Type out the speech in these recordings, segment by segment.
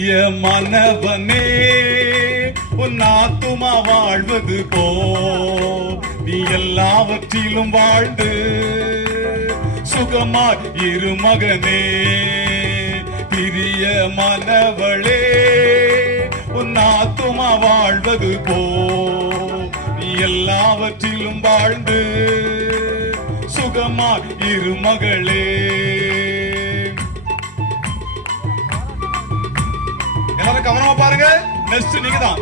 பிரிய மனவனே உன் ஆத்துமா வாழ்வது போ நீ எல்லாவற்றிலும் வாழ்ந்து சுகமாய் இரு மகனே. பிரிய மனவளே உன் ஆத்துமா வாழ்வது போ நீ எல்லாவற்றிலும் வாழ்ந்து சுகமாய் இரு மகளே. எல்லாரும் கவனமா பாருங்க. நெக்ஸ்ட் நீங்க தான்.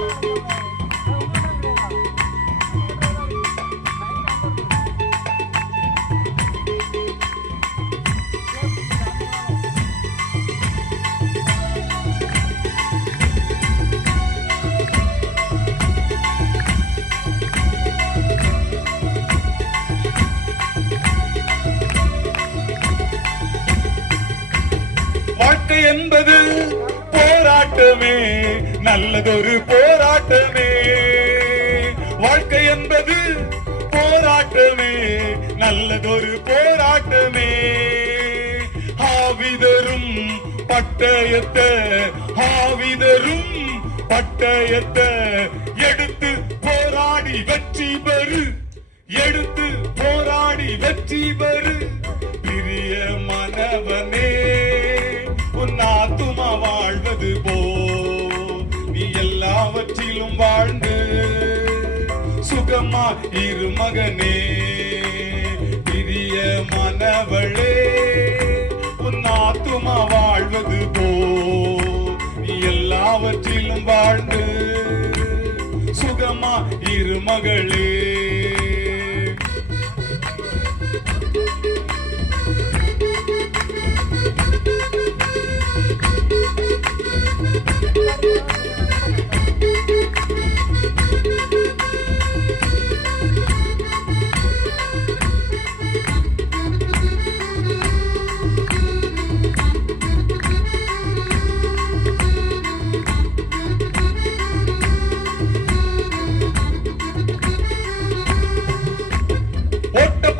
வாழ்க்கை என்பது போராட்டமே, நல்லதொரு போராட்டமே. வாழ்க்கை என்பது போராட்டமே, நல்லதொரு போராட்டமே. ஆவிதரும் பட்டயத்தை ஆவிதரும் பட்டயத்தை எடுத்து போராடி வெற்றி பெறு, எடுத்து போராடி வெற்றி பெறு. பிரிய மனவனே உன் ஆத்துமா வாழ்வது போ நீ எல்லாவற்றிலும் வாழ்ந்து சுகமா இரு மகனே. பிரிய மனவளே உன் ஆத்துமா வாழ்வது போ நீ எல்லாவற்றிலும் வாழ்ந்து சுகமா இரு மகளே.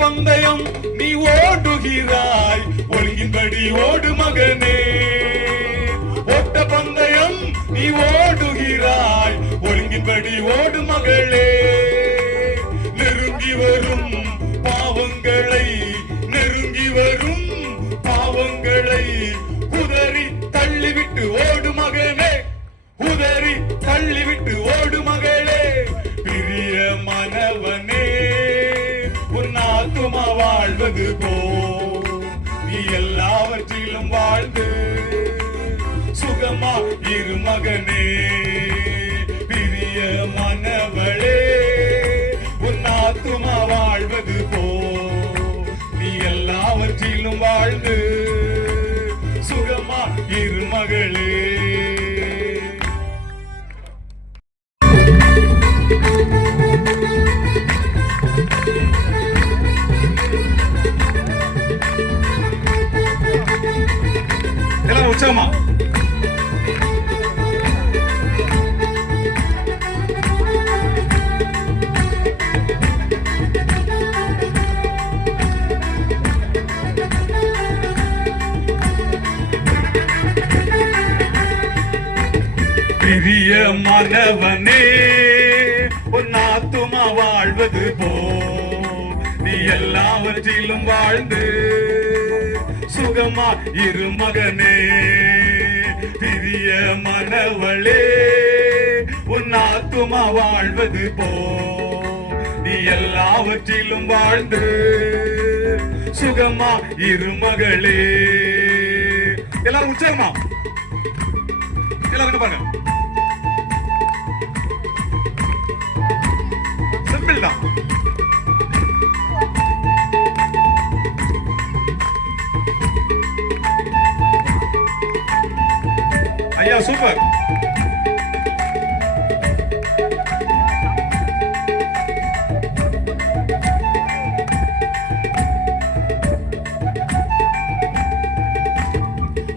பந்தயம் நீ ஓடுகிறாய், ஒழுங்கின்படி ஓடு மகனே. ஓட்ட பந்தயம் நீ ஓடுகிறாய், ஒழுங்கின்படி ஓடு மகளே. நெருங்கி வரும் பாவங்களை, நெருங்கி வரும் பாவங்களை உதறி தள்ளிவிட்டு ஓடு மகனே, உதறி தள்ளிவிட்டு ஓடு மகளே. பிரிய மனவனே ஆத்துமா வாழ்வது போ நீ எல்லாவற்றிலும் வாழ்ந்து சுகமா இரு மகனே. பிரிய மனவளே உன் ஆத்துமா வாழ்வது போ நீ எல்லாவற்றிலும் வாழ்ந்து சுகமா இரு மகளே. உற்சாகமா பிரிய மனவனே உன் ஆத்துமா வாழ்வது போ நீ எல்லாவற்றிலும் வாழ்ந்து சுகமா இரு மகனே. பிரிய மனவளே உன் ஆத்துமா வாழ்வது போ நீ எல்லாவற்றிலும் வாழ்ந்து சுகமா இரு மகளே. எல்லாரும் உற்சாகமா எல்லாரும் பாருங்க. சிம்பிள் தான். ஐயா சூப்பர்.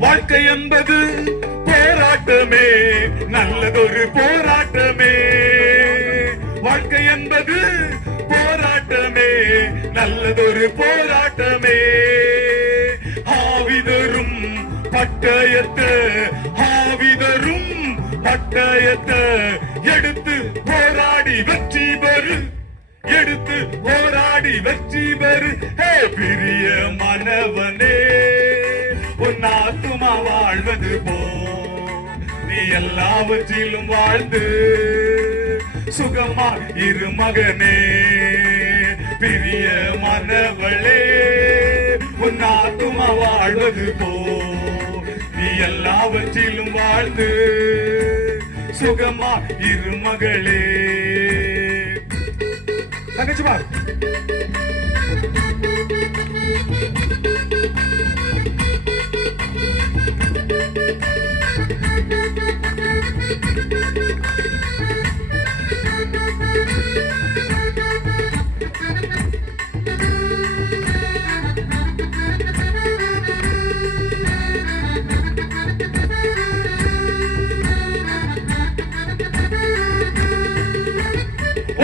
வாழ்க்கை என்பது போராட்டமே, நல்லதொரு போராட்டமே. வாழ்க்கை என்பது போராட்டமே, நல்லதொரு போராட்டமே. ஆவிதரும் பட்டயத்தை ஆவிதரும் மனவனே உன் ஆத்துமா வாழ்வது போ நீ எல்லாவற்றிலும் வாழ்ந்து சுகமா இரு மகனே பிரிய மனவளே உன் ஆத்துமா வாழ்வது போ நீ எல்லாவற்றிலும் வாழ்ந்து சுகமா இரு மகளே. தங்கச்சி பார்.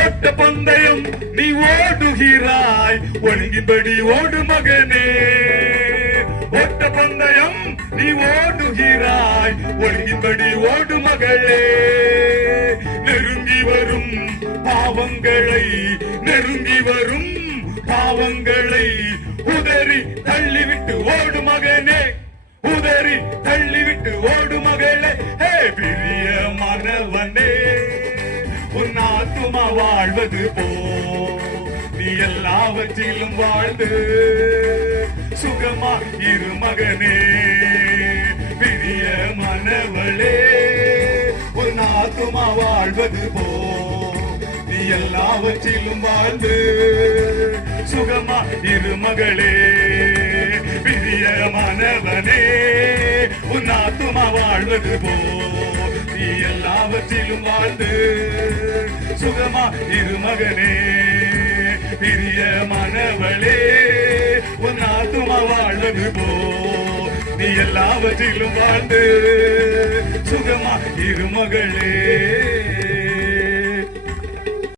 ஓட்ட பந்தயம் நீ ஓடுகிறாய் ஒழுங்கின்படி ஓடு மகனே. ஓட்ட பந்தயம் நீ ஓடுகிறாய் ஒழுங்கின்படி ஓடு மகளே. நெருங்கி வரும் பாவங்களை நெருங்கி வரும் பாவங்களை உதறி தள்ளிவிட்டு ஓடு மகனே. உதறி தள்ளிவிட்டு ஓடு மகளே. ஹே பிரிய மனவனே உன் ஆத்துமா வாழ்வது போ நீ எல்லாவற்றிலும் வாழ்ந்து சுகமா இரு மகனே. பிரிய மனவளே உன் ஆத்துமா வாழ்வது போ நீ எல்லாவற்றிலும் வாழ்ந்து சுகமா இரு மகளே. பிரிய மனவனே உன் ஆத்துமா வாழ்வது போ நீ எல்லாவற்றிலும் வாழ்ந்து சுகமா இரு மகனே. பிரிய மனவளே உன் ஆத்துமா வாழ்வது போ நீ எல்லாவற்றிலும் வாழ்ந்து சுகமா இரு மகளே.